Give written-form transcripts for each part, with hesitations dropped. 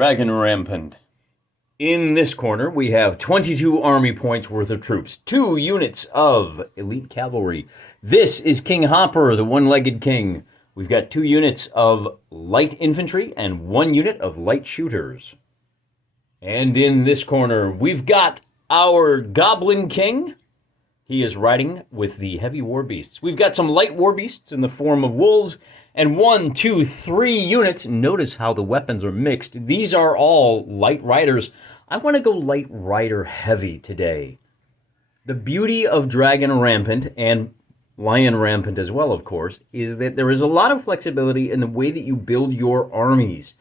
Dragon Rampant. In this corner, we have 22 army points worth of troops, 2 units of elite cavalry. This is King Hopper, the one-legged king. We've got 2 units of light infantry and 1 unit of light shooters. And in this corner, we've got our Goblin King. He is riding with the heavy war beasts. We've got some light war beasts in the form of wolves, and 1, 2, 3 units. Notice how the weapons are mixed. These are all light riders. I want to go light rider heavy today. The beauty of Dragon Rampant, and Lion Rampant as well, of course, is that there is a lot of flexibility in the way that you build your armies.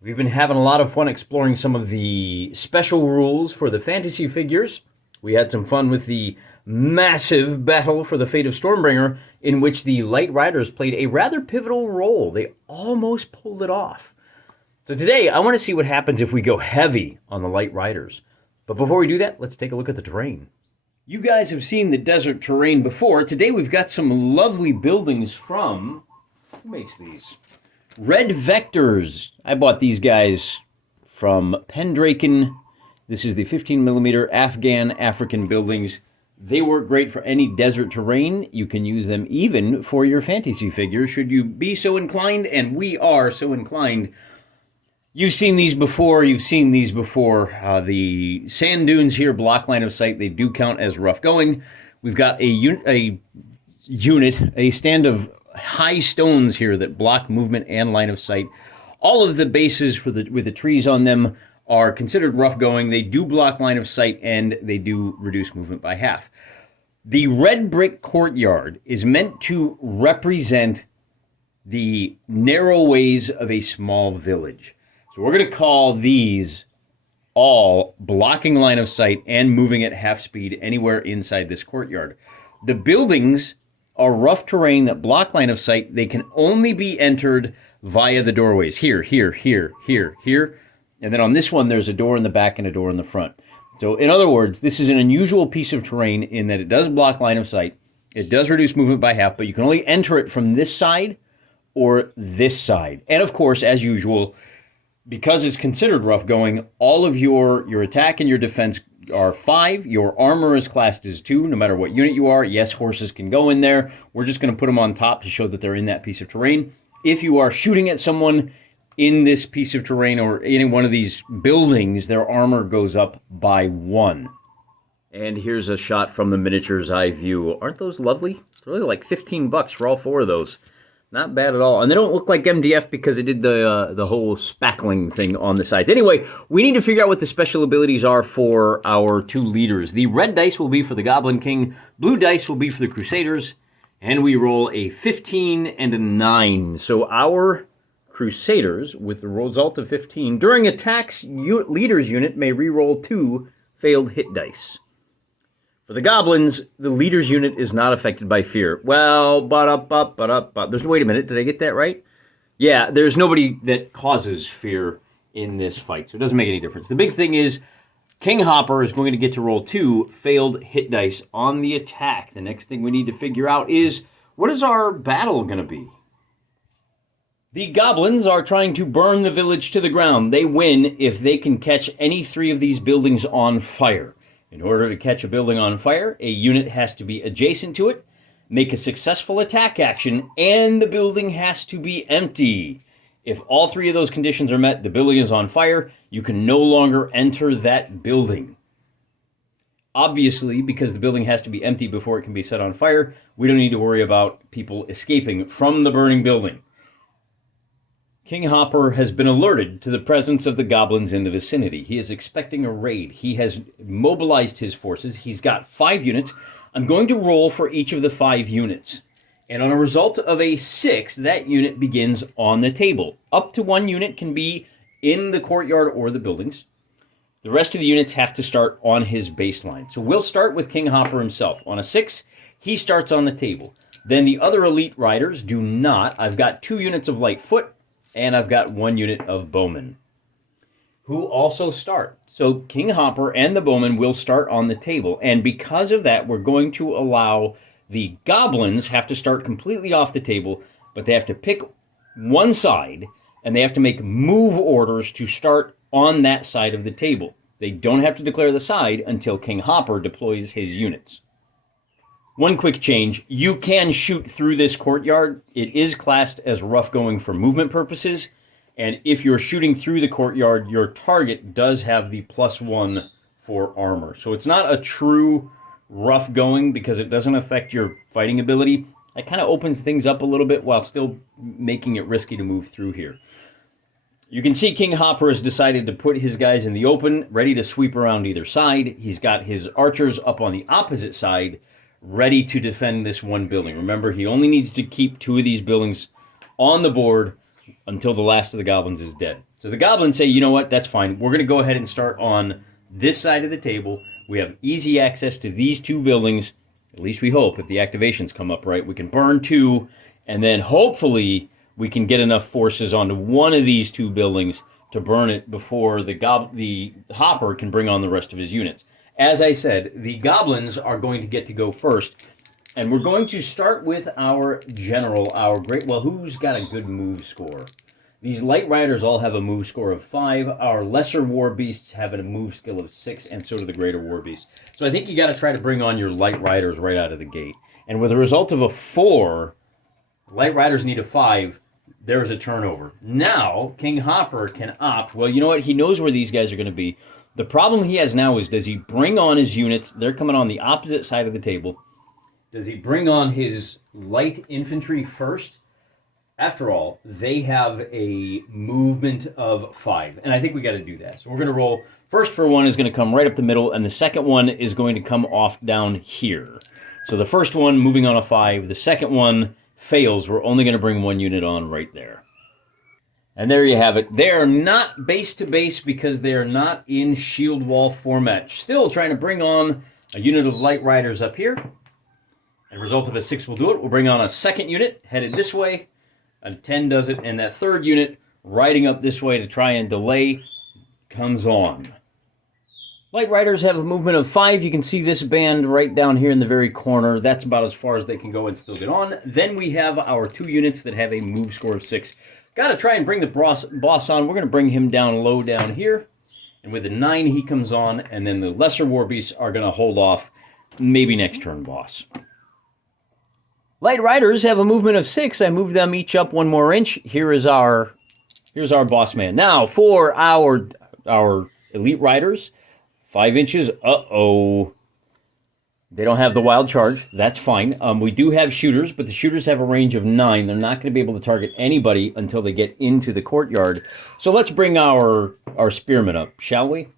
We've been having a lot of fun exploring some of the special rules for the fantasy figures. We had some fun with the massive battle for the fate of Stormbringer, in which the light riders played a rather pivotal role. They almost pulled it off. So today, I want to see what happens if we go heavy on the light riders. But before we do that, let's take a look at the terrain. You guys have seen the desert terrain before. Today, we've got some lovely buildings from... Who makes these? Red Vectors. I bought these guys from Pendraken. This is the 15mm Afghan African buildings. They work great for any desert terrain. You can use them even for your fantasy figures, should you be so inclined, and we are so inclined. You've seen these before. The sand dunes here block line of sight. They do count as rough going. We've got a stand of high stones here that block movement and line of sight. All of the bases with the trees on them are considered rough going. They do block line of sight, and they do reduce movement by half. The red brick courtyard is meant to represent the narrow ways of a small village. So we're going to call these all blocking line of sight and moving at half speed anywhere inside this courtyard. The buildings are rough terrain that block line of sight. They can only be entered via the doorways. Here. And then on this one, there's a door in the back and a door in the front. So in other words, this is an unusual piece of terrain in that it does block line of sight. It does reduce movement by half, but you can only enter it from this side or this side. And of course, as usual, because it's considered rough going, all of your attack and your defense are 5. Your armor is classed as 2, no matter what unit you are. Yes, horses can go in there. We're just going to put them on top to show that they're in that piece of terrain. If you are shooting at someone in this piece of terrain or in one of these buildings, their armor goes up by 1. And here's a shot from the miniature's eye view. Aren't those lovely? It's really like $15 for all 4 of those. Not bad at all. And they don't look like MDF because they did the whole spackling thing on the sides. Anyway, we need to figure out what the special abilities are for our 2 leaders. The red dice will be for the Goblin King. Blue dice will be for the Crusaders. And we roll a 15 and a 9. So our Crusaders, with the result of 15, during attacks, leader's unit may reroll 2 failed hit dice. For the Goblins, the leader's unit is not affected by fear. Well, wait a minute, did I get that right? Yeah, there's nobody that causes fear in this fight, so it doesn't make any difference. The big thing is, King Hopper is going to get to roll 2 failed hit dice on the attack. The next thing we need to figure out is, what is our battle going to be? The goblins are trying to burn the village to the ground. They win if they can catch any 3 of these buildings on fire. In order to catch a building on fire, a unit has to be adjacent to it, make a successful attack action, and the building has to be empty. If all 3 of those conditions are met, the building is on fire. You can no longer enter that building. Obviously, because the building has to be empty before it can be set on fire, we don't need to worry about people escaping from the burning building. King Hopper has been alerted to the presence of the goblins in the vicinity. He is expecting a raid. He has mobilized his forces. He's got 5 units. I'm going to roll for each of the 5 units. And on a result of a 6, that unit begins on the table. Up to 1 unit can be in the courtyard or the buildings. The rest of the units have to start on his baseline. So we'll start with King Hopper himself. On a 6, he starts on the table. Then the other elite riders do not. I've got 2 units of light foot, and I've got 1 unit of bowmen, who also start. So King Hopper and the bowmen will start on the table. And because of that, we're going to allow the goblins have to start completely off the table, but they have to pick one side, and they have to make move orders to start on that side of the table. They don't have to declare the side until King Hopper deploys his units. One quick change, you can shoot through this courtyard. It is classed as rough going for movement purposes, and if you're shooting through the courtyard, your target does have the +1 for armor. So it's not a true rough going because it doesn't affect your fighting ability. It kind of opens things up a little bit while still making it risky to move through here. You can see King Hopper has decided to put his guys in the open, ready to sweep around either side. He's got his archers up on the opposite side, ready to defend this one building. Remember, he only needs to keep 2 of these buildings on the board until the last of the goblins is dead. So the goblins say, you know what, that's fine. We're going to go ahead and start on this side of the table. We have easy access to these 2 buildings. At least we hope. If the activations come up right, we can burn 2, and then hopefully we can get enough forces onto one of these 2 buildings to burn it before the Hopper can bring on the rest of his units. As I said, the goblins are going to get to go first, and we're going to start with our general, our great, well, who's got a good move score? These light riders all have a move score of 5. Our lesser war beasts have a move skill of 6, and so do the greater war beasts. So I think you got to try to bring on your light riders right out of the gate. And with a result of a 4, light riders need a 5. There's a turnover. Now, King Hopper can opt. Well, you know what? He knows where these guys are going to be. The problem he has now is, does he bring on his units? They're coming on the opposite side of the table. Does he bring on his light infantry first? After all, they have a movement of 5, and I think we got to do that. So we're going to roll. First for one is going to come right up the middle, and the second one is going to come off down here. So the first one moving on a 5. The second one fails. We're only going to bring 1 unit on right there. And there you have it. They are not base to base because they are not in shield wall format. Still trying to bring on a unit of light riders up here. And a result of a 6 will do it. We'll bring on a second unit headed this way. A 10 does it. And that third unit riding up this way to try and delay comes on. Light riders have a movement of 5. You can see this band right down here in the very corner. That's about as far as they can go and still get on. Then we have our 2 units that have a move score of 6. Got to try and bring the boss on. We're going to bring him down low down here. And with a 9, he comes on. And then the lesser war beasts are going to hold off. Maybe next turn, boss. Light riders have a movement of 6. I moved them each up 1 more inch. Here's our boss man. Now, for our elite riders, 5 inches. Uh-oh. They don't have the wild charge. That's fine. We do have shooters, but the shooters have a range of 9. They're not going to be able to target anybody until they get into the courtyard. So let's bring our spearmen up, shall we?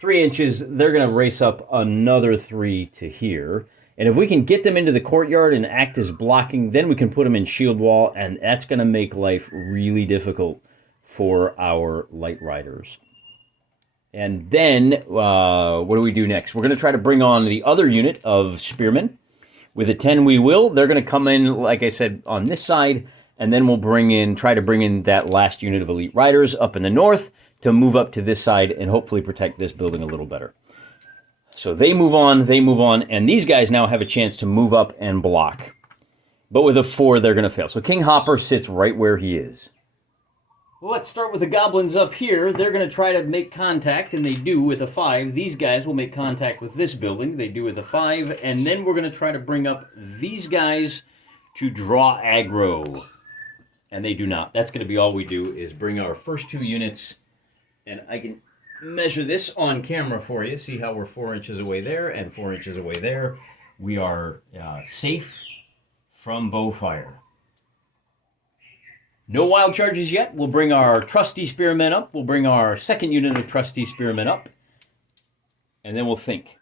3 inches. They're going to race up another 3 to here. And if we can get them into the courtyard and act as blocking, then we can put them in shield wall, and that's going to make life really difficult for our light riders. And then, what do we do next? We're going to try to bring on the other unit of spearmen. With a 10, we will. They're going to come in, like I said, on this side, and then we'll try to bring in that last unit of elite riders up in the north to move up to this side and hopefully protect this building a little better. So they move on, and these guys now have a chance to move up and block. But with a 4, they're going to fail. So King Hopper sits right where he is. Well, let's start with the goblins up here. They're going to try to make contact, and they do with a 5. These guys will make contact with this building. They do with a 5. And then we're going to try to bring up these guys to draw aggro. And they do not. That's going to be all we do, is bring our first 2 units. And I can measure this on camera for you. See how we're 4 inches away there and 4 inches away there. We are safe from bow fire. No wild charges yet. We'll bring our trusty spearmen up. We'll bring our second unit of trusty spearmen up. And then we'll think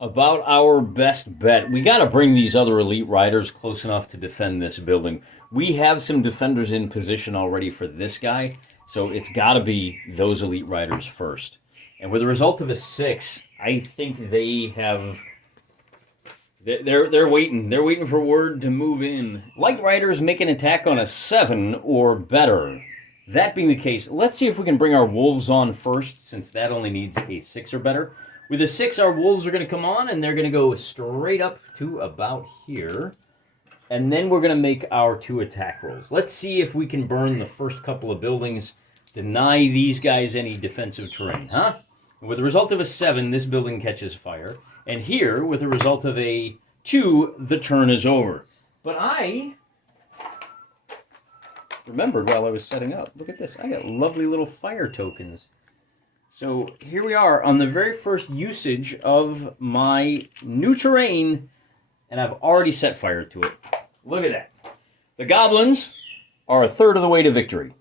about our best bet. We got to bring these other elite riders close enough to defend this building. We have some defenders in position already for this guy, so it's got to be those elite riders first. And with a result of a 6, I think they have... They're waiting. They're waiting for word to move in. Light riders make an attack on a 7 or better. That being the case, let's see if we can bring our wolves on first, since that only needs a 6 or better. With a 6, our wolves are going to come on, and they're going to go straight up to about here. And then we're going to make our 2 attack rolls. Let's see if we can burn the first couple of buildings, deny these guys any defensive terrain, huh? With a result of a 7, this building catches fire. And here, with a result of a 2, the turn is over. But I remembered while I was setting up. Look at this. I got lovely little fire tokens. So here we are on the very first usage of my new terrain, and I've already set fire to it. Look at that. The goblins are a third of the way to victory.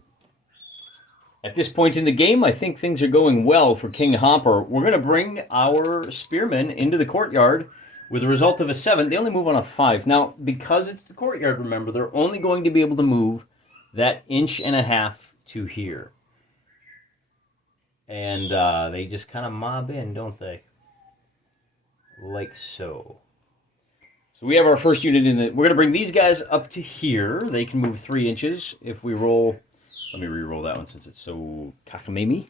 At this point in the game, I think things are going well for King Hopper. We're going to bring our spearmen into the courtyard with a result of a 7. They only move on a 5. Now, because it's the courtyard, remember, they're only going to be able to move that 1.5 inches to here. And they just kind of mob in, don't they? Like so. So we have our first unit in the... We're going to bring these guys up to here. They can move 3 inches. If we roll... Let me re-roll that one since it's so cockamamie.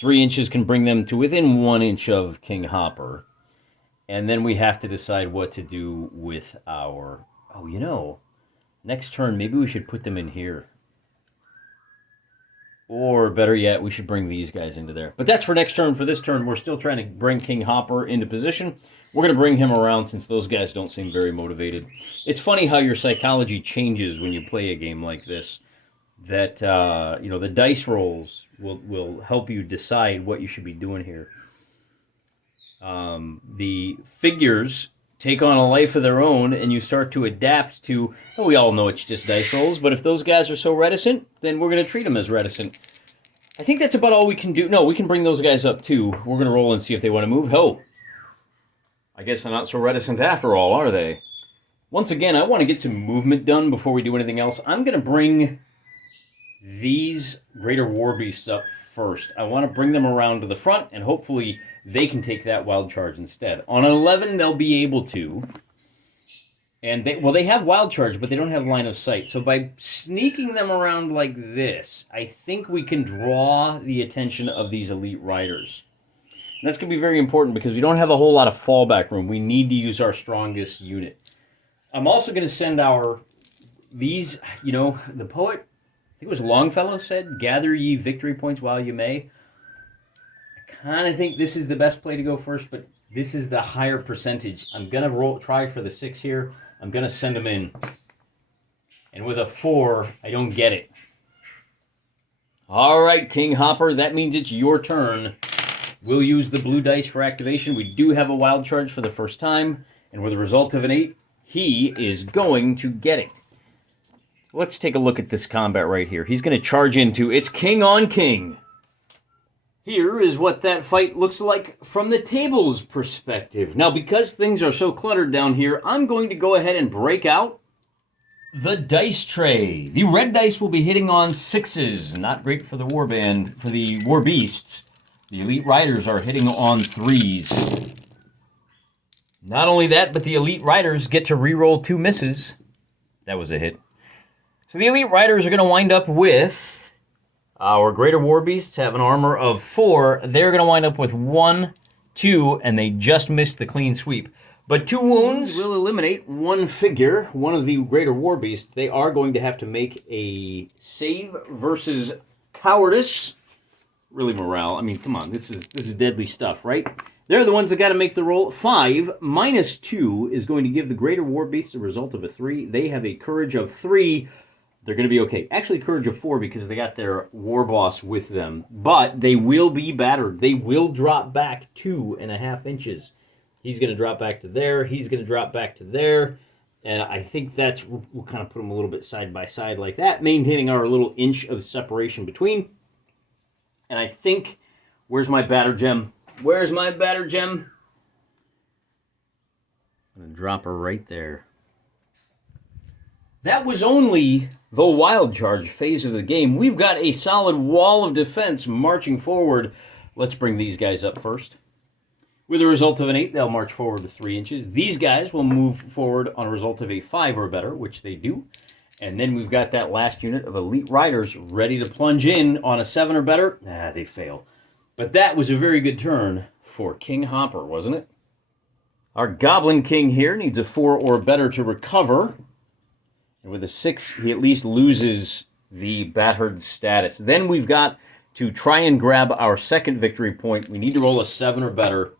3 inches can bring them to within 1 inch of King Hopper. And then we have to decide what to do with our... Oh, you know, next turn, maybe we should put them in here. Or better yet, we should bring these guys into there. But that's for next turn. For this turn, we're still trying to bring King Hopper into position. We're going to bring him around since those guys don't seem very motivated. It's funny how your psychology changes when you play a game like this. That, you know, the dice rolls will help you decide what you should be doing here. The figures take on a life of their own, and you start to adapt to, well, we all know it's just dice rolls, but if those guys are so reticent, then we're going to treat them as reticent. I think that's about all we can do. No, we can bring those guys up, too. We're going to roll and see if they want to move. Ho! I guess they're not so reticent after all, are they? Once again, I want to get some movement done before we do anything else. I'm going to bring these Greater War Beasts up first. I want to bring them around to the front, and hopefully they can take that wild charge instead. On an 11, they'll be able to. And they have wild charge, but they don't have line of sight. So by sneaking them around like this, I think we can draw the attention of these elite riders. And that's going to be very important because we don't have a whole lot of fallback room. We need to use our strongest unit. I'm also going to send these, you know, the poet, I think it was Longfellow said, gather ye victory points while you may. I kind of think this is the best play to go first, but this is the higher percentage. I'm going to try for the 6 here. I'm going to send them in. And with a 4, I don't get it. All right, King Hopper, that means it's your turn. We'll use the blue dice for activation. We do have a wild charge for the first time, and with a result of an 8, he is going to get it. Let's take a look at this combat right here. He's going to charge into, it's king on king. Here is what that fight looks like from the table's perspective. Now, because things are so cluttered down here, I'm going to go ahead and break out the dice tray. The red dice will be hitting on 6s. Not great for the warband, for the war beasts. The elite riders are hitting on 3s. Not only that, but the elite riders get to re-roll 2 misses. That was a hit. So the elite riders are going to wind up with our greater war beasts have an armor of 4. They're going to wind up with 1, 2, and they just missed the clean sweep. But 2 wounds will eliminate 1 figure, one of the greater war beasts. They are going to have to make a save versus cowardice. Really morale. I mean, come on, this is deadly stuff, right? They're the ones that got to make the roll. 5 minus 2 is going to give the greater war beasts a result of a 3. They have a courage of 3. They're going to be okay. Actually, courage of 4 because they got their war boss with them. But they will be battered. They will drop back 2.5 inches. He's going to drop back to there. He's going to drop back to there. And I think we'll kind of put them a little bit side by side like that, maintaining our little inch of separation between. And I think, where's my batter gem? Where's my batter gem? I'm going to drop her right there. That was only the wild charge phase of the game. We've got a solid wall of defense marching forward. Let's bring these guys up first. With a result of an 8, they'll march forward to 3 inches. These guys will move forward on a result of a 5 or better, which they do. And then we've got that last unit of elite riders ready to plunge in on a 7 or better. They fail. But that was a very good turn for King Hopper, wasn't it? Our Goblin King here needs a 4 or better to recover. And with a 6, he at least loses the battered status. Then we've got to try and grab our second victory point. We need to roll a 7 or better.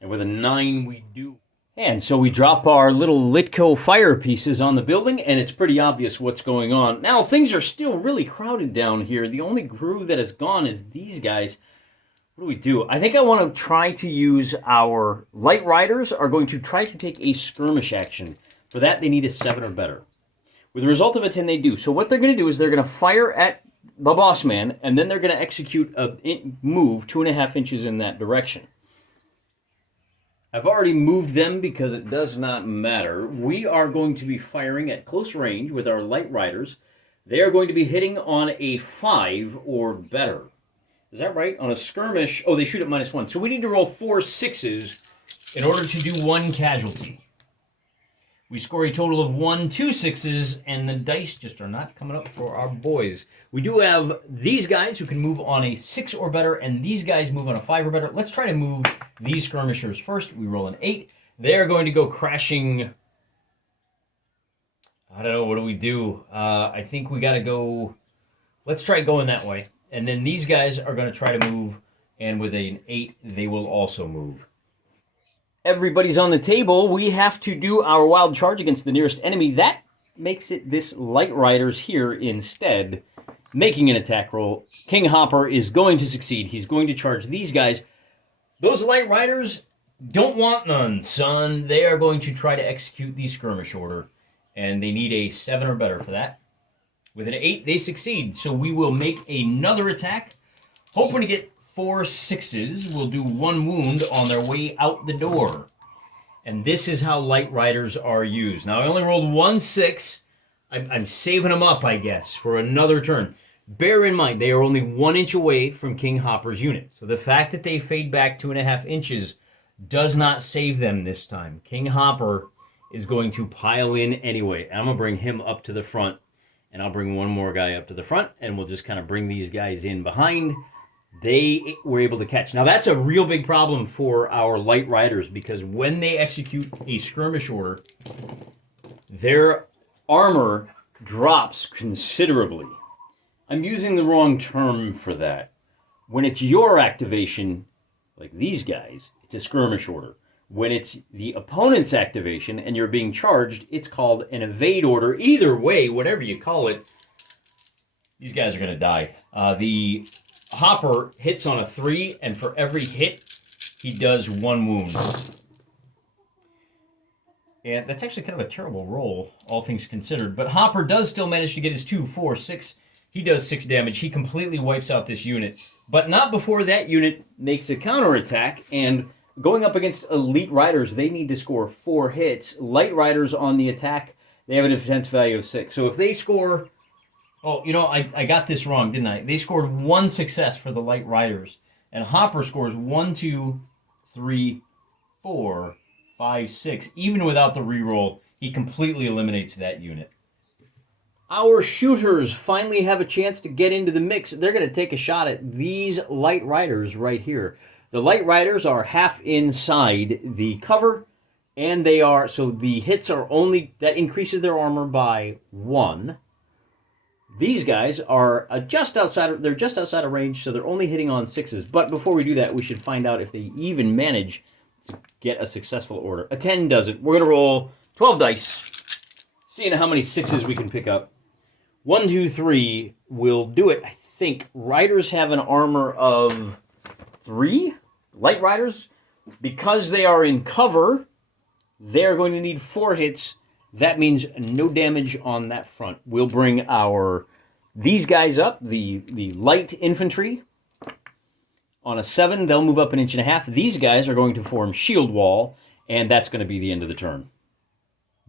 And with a 9, we do. And so we drop our little Litco fire pieces on the building, and it's pretty obvious what's going on. Now, things are still really crowded down here. The only crew that has gone is these guys. What do we do? I think I want to try to use our light riders are going to try to take a skirmish action. For that, they need a 7 or better. With the result of a 10, they do. So what they're going to do is they're going to fire at the boss man, and then they're going to execute a move 2.5 inches in that direction. I've already moved them because it does not matter. We are going to be firing at close range with our light riders. They are going to be hitting on a 5 or better. Is that right? On a skirmish, oh, they shoot at -1. So we need to roll 4 6s in order to do 1 casualty. We score a total of 1 2 6s, and the dice just are not coming up for our boys. We do have these guys who can move on a 6 or better, and these guys move on a 5 or better. Let's try to move these skirmishers first. We roll an 8. They're going to go crashing. I don't know. What do we do? I think we got to go. Let's try going that way. And then these guys are going to try to move, and with an 8, they will also move. Everybody's on the table. We have to do our wild charge against the nearest enemy. That makes it this light riders here instead, making an attack roll. King Hopper is going to succeed. He's going to charge these guys. Those light riders don't want none, son. They are going to try to execute the skirmish order, and they need a 7 or better for that. With an 8, they succeed. So we will make another attack, hoping to get 4 6s. We'll do 1 wound on their way out the door. And this is how light riders are used. Now, I only rolled 1 6. I'm saving them up, I guess, for another turn. Bear in mind, they are only 1 inch away from King Hopper's unit. So the fact that they fade back 2.5 inches does not save them this time. King Hopper is going to pile in anyway. I'm going to bring him up to the front, and I'll bring one more guy up to the front, and we'll just kind of bring these guys in behind. They were able to catch. Now, that's a real big problem for our light riders, because when they execute a skirmish order, their armor drops considerably. I'm using the wrong term for that. When it's your activation, like these guys, it's a skirmish order. When it's the opponent's activation and you're being charged, it's called an evade order. Either way, whatever you call it, these guys are going to die. The Hopper hits on a 3, and for every hit, he does 1 wound. And that's actually kind of a terrible roll, all things considered. But Hopper does still manage to get his 2, 4, 6. He does 6 damage. He completely wipes out this unit. But not before that unit makes a counterattack. And going up against elite riders, they need to score 4 hits. Light riders on the attack, they have a defense value of 6. So if they score... Oh, you know, I got this wrong, didn't I? They scored 1 success for the light riders. And Hopper scores 1, 2, 3, 4, 5, 6. Even without the reroll, he completely eliminates that unit. Our shooters finally have a chance to get into the mix. They're going to take a shot at these light riders right here. The light riders are half inside the cover, and they are, so the hits are only, that increases their armor by 1. These guys are just outside of range, so they're only hitting on 6s. But before we do that, we should find out if they even manage to get a successful order. A 10 does it. We're going to roll 12 dice, seeing how many 6s we can pick up. 1, 2, 3 will do it. I think riders have an armor of 3. Light riders, because they are in cover, they're going to need 4 hits. That means no damage on that front. We'll bring these guys up, the light infantry. On a 7, they'll move up 1.5 inches. These guys are going to form shield wall, and that's going to be the end of the turn.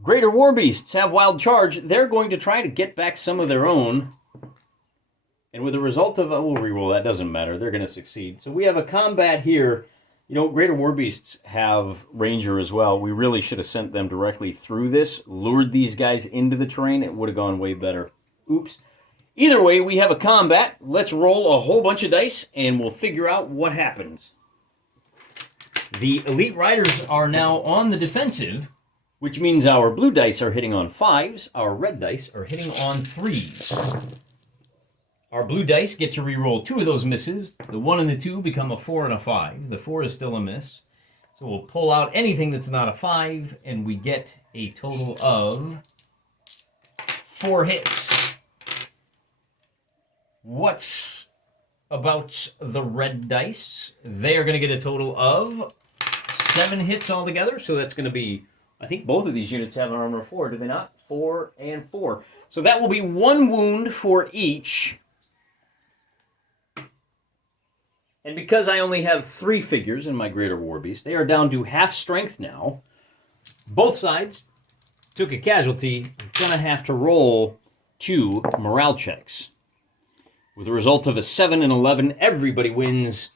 Greater War Beasts have wild charge. They're going to try to get back some of their own. And with the result of, we'll reroll, that doesn't matter. They're going to succeed. So we have a combat here. You know, Greater War Beasts have Ranger as well. We really should have sent them directly through this, lured these guys into the terrain. It would have gone way better. Oops. Either way, we have a combat. Let's roll a whole bunch of dice, and we'll figure out what happens. The Elite Riders are now on the defensive. which means our blue dice are hitting on 5s, our red dice are hitting on 3s. Our blue dice get to re-roll 2 of those misses. The 1 and the 2 become a 4 and a 5. The 4 is still a miss. So we'll pull out anything that's not a 5, and we get a total of 4 hits. What's about the red dice? They are going to get a total of 7 hits altogether. So that's going to be, I think both of these units have an armor of 4, do they not? 4 and 4. So that will be 1 wound for each. And because I only have 3 figures in my Greater Warbeast, they are down to half strength now. Both sides took a casualty. I'm going to have to roll 2 morale checks. With a result of a 7 and 11, everybody wins.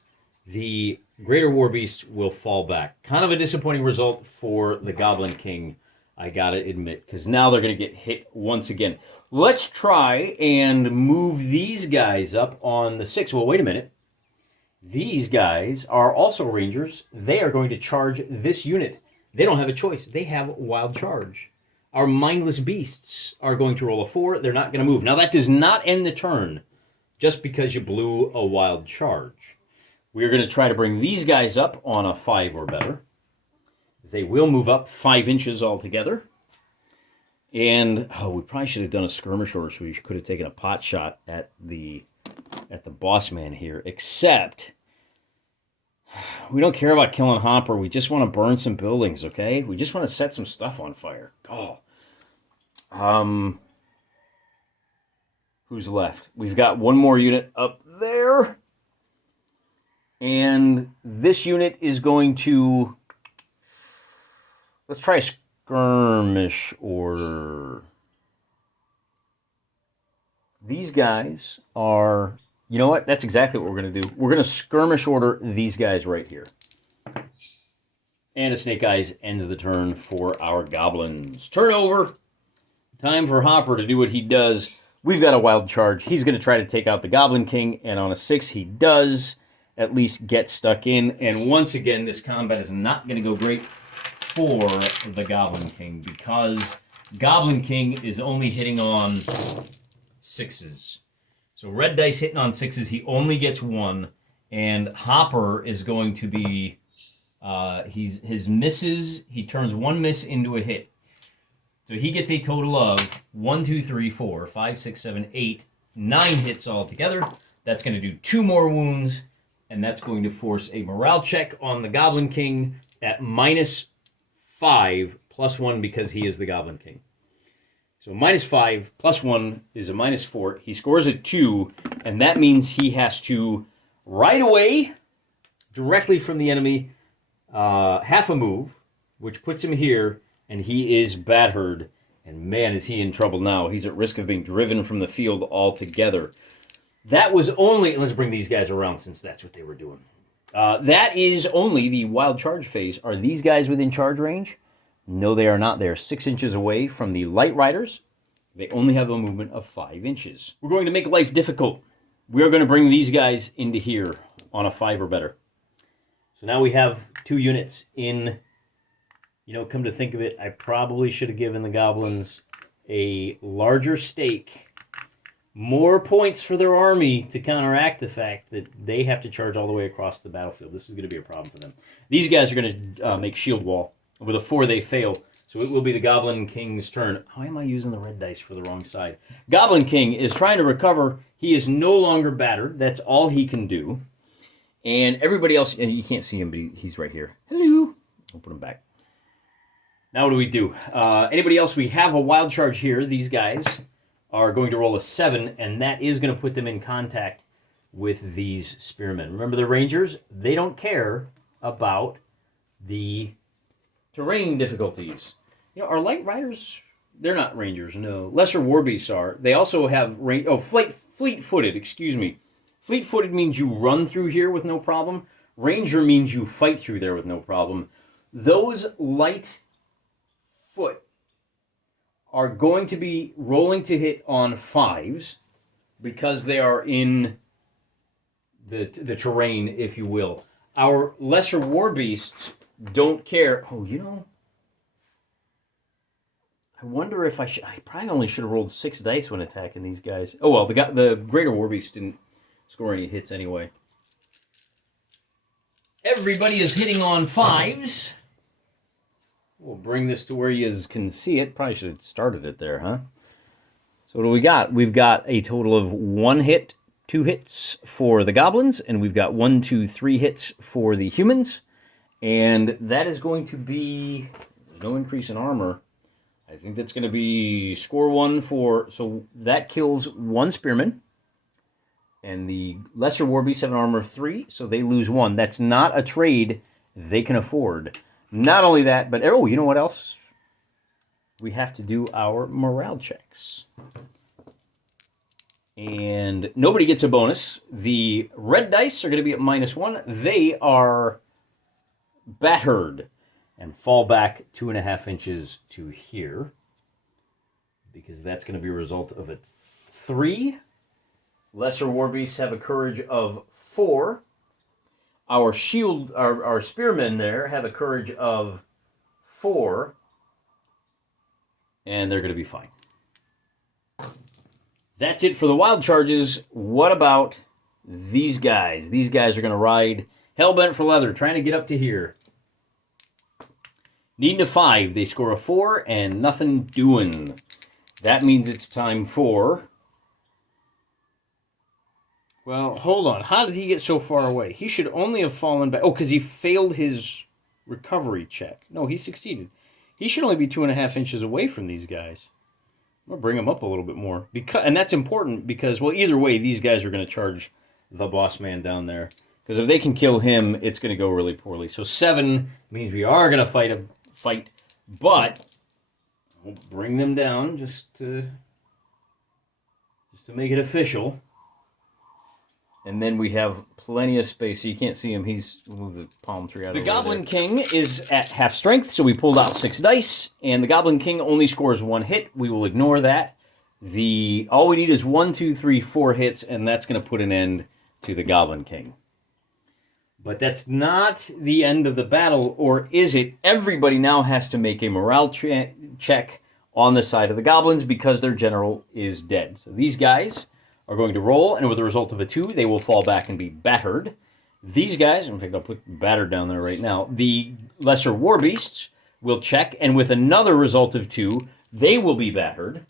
The Greater Warbeast will fall back. Kind of a disappointing result for the Goblin King, I gotta admit, because now they're going to get hit once again. Let's try and move these guys up on the 6. Well, wait a minute. These guys are also Rangers. They are going to charge this unit. They don't have a choice. They have Wild Charge. Our Mindless Beasts are going to roll a 4. They're not going to move. Now, that does not end the turn just because you blew a Wild Charge. We're going to try to bring these guys up on a 5 or better. They will move up 5 inches altogether. And, we probably should have done a skirmish order, so we could have taken a pot shot at the boss man here, except we don't care about killing Hopper. We just want to burn some buildings, okay? We just want to set some stuff on fire. Oh. Who's left? We've got 1 more unit up there. And this unit is going to... Let's try a skirmish order. These guys are... You know what? That's exactly what we're going to do. We're going to skirmish order these guys right here. And a Snake Eyes ends the turn for our goblins. Turn over. Time for Hopper to do what he does. We've got a Wild Charge. He's going to try to take out the Goblin King. And on a 6, he does at least get stuck in. And once again, this combat is not going to go great for the Goblin King, because Goblin King is only hitting on 6s. So red dice hitting on 6s, he only gets 1, and Hopper is going to be, his misses, he turns 1 miss into a hit. So he gets a total of 1, 2, 3, 4, 5, 6, 7, 8, 9 hits altogether. That's going to do 2 more wounds, and that's going to force a morale check on the Goblin King at -5 +1 because he is the Goblin King. So -5 +1 is a -4. He scores a 2, and that means he has to right away, directly from the enemy, half a move, which puts him here, and he is battered. And man, is he in trouble now. He's at risk of being driven from the field altogether. That was only... Let's bring these guys around since that's what they were doing. That is only the Wild Charge phase. Are these guys within charge range? No, they are not. They are 6 inches away from the Light Riders. They only have a movement of 5 inches. We're going to make life difficult. We are going to bring these guys into here on a 5 or better. So now we have 2 units in. You know, come to think of it, I probably should have given the Goblins a larger stake. More points for their army to counteract the fact that they have to charge all the way across the battlefield. This is going to be a problem for them. These guys are going to make shield wall. With a 4, they fail. So it will be the Goblin King's turn. Why am I using the red dice for the wrong side? Goblin King is trying to recover. He is no longer battered. That's all he can do. And everybody else, and you can't see him, but he's right here. Hello. I'll put him back. Now what do we do? Anybody else? We have a Wild Charge here. These guys are going to roll a 7, and that is going to put them in contact with these spearmen. Remember, the Rangers, they don't care about the terrain difficulties. You know, our Light Riders, they're not Rangers, no. Lesser Warbeasts are. They also have, fleet-footed, excuse me. Fleet-footed means you run through here with no problem. Ranger means you fight through there with no problem. Those light foot are going to be rolling to hit on 5s because they are in the terrain, if you will. Our Lesser Warbeasts don't care. Oh, you know, I wonder if I probably only should have rolled 6 dice when attacking these guys. Oh well, the Greater Warbeast didn't score any hits anyway. Everybody is hitting on 5s. We'll bring this to where you can see it. Probably should have started it there, huh? So what do we got? We've got a total of 1 hit, 2 hits for the goblins, and we've got 1, 2, 3 hits for the humans. And that is going to be no increase in armor. I think that's going to be score 1 for... So that kills 1 spearman. And the lesser warbeasts have an armor of 3, so they lose 1. That's not a trade they can afford. Not only that, but... Oh, you know what else? We have to do our morale checks. And nobody gets a bonus. The red dice are going to be at -1. They are battered and fall back 2.5 inches to here, because that's going to be a result of a 3. Lesser warbeasts have a courage of 4. Our shield, our spearmen there have a courage of 4, and they're going to be fine. That's it for the wild charges. What about these guys? These guys are going to ride hellbent for leather, trying to get up to here. Needing a 5, they score a 4, and nothing doing. That means it's time for... Well, hold on. How did he get so far away? He should only have fallen back. Oh, because he failed his recovery check. No, he succeeded. He should only be 2.5 inches away from these guys. I'm going to bring him up a little bit more. And that's important because, well, either way, these guys are going to charge the boss man down there. Because if they can kill him, it's going to go really poorly. So 7 means we are going to fight, but we'll bring them down just to make it official. And then we have plenty of space. So you can't see him. We'll move the palm tree out of the way. The Goblin King is at half strength, so we pulled out 6 dice. And the Goblin King only scores 1 hit. We will ignore that. All we need is 1, 2, 3, 4 hits, and that's going to put an end to the Goblin King. But that's not the end of the battle, or is it? Everybody now has to make a morale check on the side of the goblins because their general is dead. So these guys are going to roll, and with a result of a 2, they will fall back and be battered. These guys, in fact, I'll put battered down there right now. The lesser warbeasts will check, and with another result of 2, they will be battered.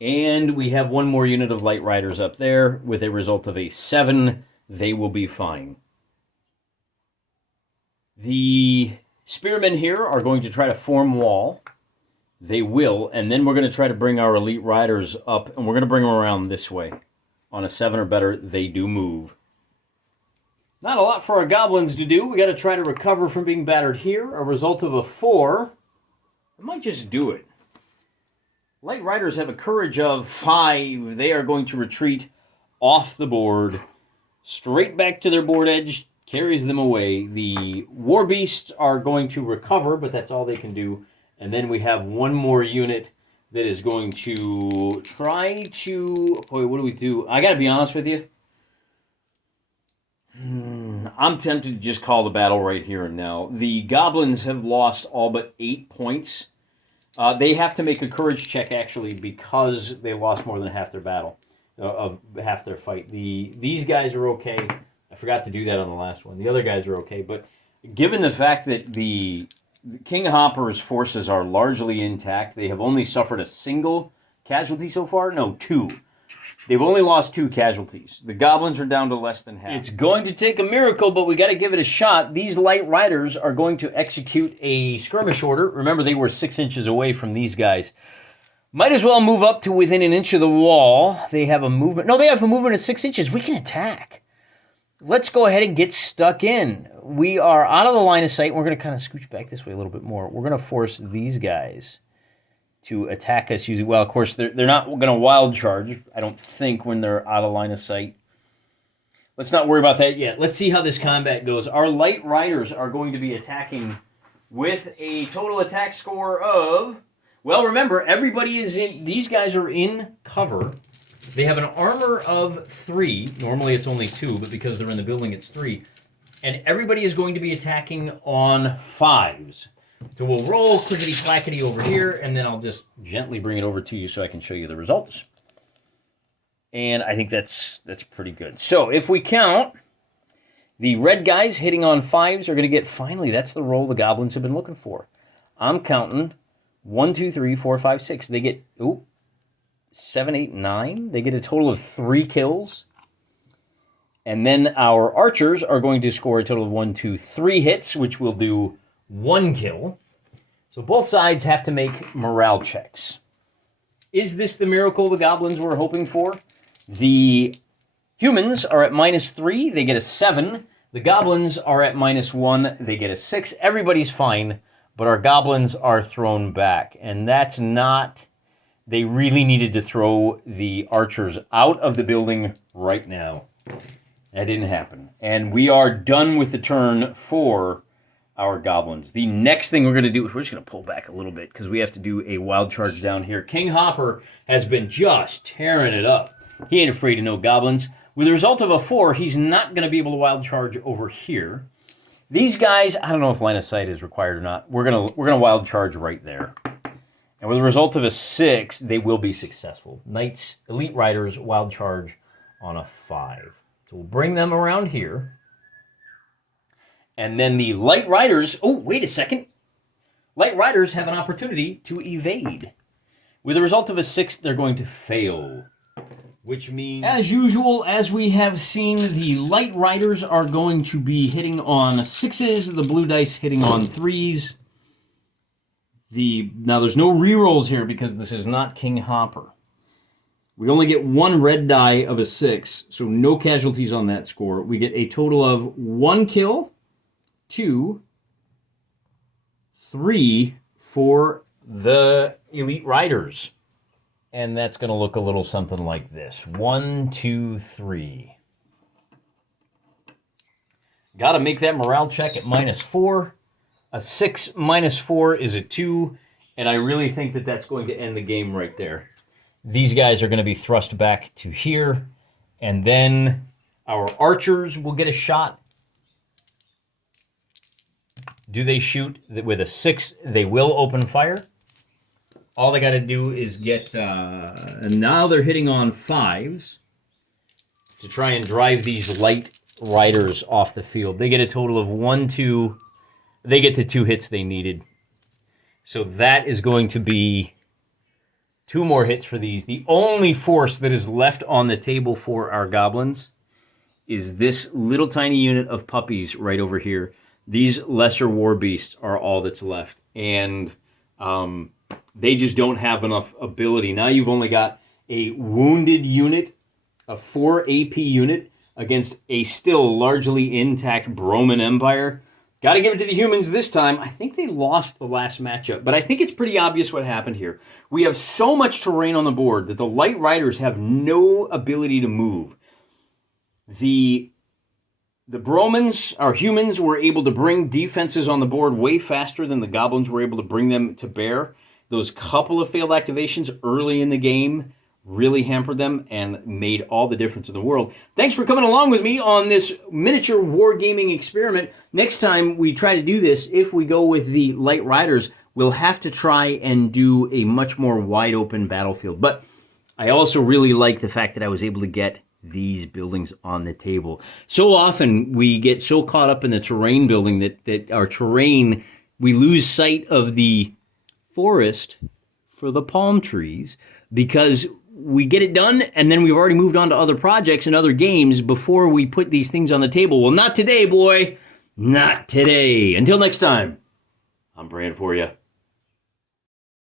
And we have 1 more unit of light riders up there. With a result of a 7, they will be fine. The spearmen here are going to try to form wall. They will, and then we're going to try to bring our elite riders up, and we're going to bring them around this way. On a 7 or better, they do move. Not a lot for our goblins to do. We got to try to recover from being battered here. A result of a 4. I might just do it. Light riders have a courage of 5. They are going to retreat off the board, straight back to their board edge, carries them away. The warbeasts are going to recover, but that's all they can do. And then we have 1 more unit that is going to try to... Boy, what do we do? I got to be honest with you. I'm tempted to just call the battle right here and now. The goblins have lost all but 8 points. They have to make a courage check, actually, because they lost more than half their battle, of half their fight. These guys are okay. I forgot to do that on the last one. The other guys are okay, but given the fact that the King Hopper's forces are largely intact, they have only suffered a single casualty so far? No, 2. They've only lost 2 casualties. The goblins are down to less than half. It's going to take a miracle, but we got to give it a shot. These light riders are going to execute a skirmish order. Remember, they were 6 inches away from these guys. Might as well move up to within an inch of the wall. They have a movement. No, they have a movement of 6 inches. We can attack. Let's go ahead and get stuck in. We are out of the line of sight. We're going to kind of scooch back this way a little bit more. We're going to force these guys to attack us using... Well, of course, they're not going to wild charge, I don't think, when they're out of line of sight. Let's not worry about that yet. Let's see how this combat goes. Our light riders are going to be attacking with a total attack score of... Well, remember, everybody is in... These guys are in cover. They have an armor of 3. Normally it's only 2, but because they're in the building, it's 3. And everybody is going to be attacking on 5s. So we'll roll clickety-clackety over here, and then I'll just gently bring it over to you so I can show you the results. And I think that's pretty good. So if we count, the red guys hitting on 5s are going to get, finally, that's the roll the goblins have been looking for. I'm counting 1, 2, 3, 4, 5, 6. They get, 7, 8, 9. They get a total of 3 kills. And then our archers are going to score a total of 1, 2, 3 hits, which will do 1 kill. So both sides have to make morale checks. Is this the miracle the goblins were hoping for? The humans are at -3. They get a 7. The goblins are at -1. They get a 6. Everybody's fine, but our goblins are thrown back. And that's not... They really needed to throw the archers out of the building right now. That didn't happen. And we are done with the turn for our goblins. The next thing we're going to do is we're just going to pull back a little bit because we have to do a wild charge down here. King Hopper has been just tearing it up. He ain't afraid of no goblins. With a result of a 4, he's not going to be able to wild charge over here. These guys, I don't know if line of sight is required or not. We're gonna wild charge right there. And with a result of a 6, they will be successful. Knights, Elite Riders, wild charge on a 5. So we'll bring them around here. And then the Light Riders, oh, wait a second. Light Riders have an opportunity to evade. With a result of a 6, they're going to fail. Which means, as usual, as we have seen, the Light Riders are going to be hitting on 6s, the blue dice hitting on 3s. Now, there's no rerolls here because this is not King Hopper. We only get 1 red die of a 6, so no casualties on that score. We get a total of 1 kill, 2, 3 for the Elite Riders. And that's going to look a little something like this. 1, 2, 3. Got to make that morale check at -4. A 6 -4 is a 2. And I really think that that's going to end the game right there. These guys are going to be thrust back to here. And then our archers will get a shot. Do they shoot? With a 6, they will open fire. All they got to do is get, and now they're hitting on 5s to try and drive these Light Riders off the field. They get a total of 1, 2, they get the 2 hits they needed. So that is going to be 2 more hits for these. The only force that is left on the table for our goblins is this little tiny unit of puppies right over here. These lesser war beasts are all that's left. And, they just don't have enough ability. Now you've only got a wounded unit, a 4 AP unit, against a still largely intact Broman Empire. Got to give it to the humans this time. I think they lost the last matchup, but I think it's pretty obvious what happened here. We have so much terrain on the board that the Light Riders have no ability to move. The Bromans, our humans, were able to bring defenses on the board way faster than the goblins were able to bring them to bear. Those couple of failed activations early in the game really hampered them and made all the difference in the world. Thanks for coming along with me on this miniature wargaming experiment. Next time we try to do this, if we go with the Light Riders, we'll have to try and do a much more wide open battlefield. But I also really like the fact that I was able to get these buildings on the table. So often we get so caught up in the terrain building that our terrain, we lose sight of the forest for the palm trees because we get it done and then we've already moved on to other projects and other games before we put these things on the table. Well, not today, boy. Not today. Until next time, I'm praying for you.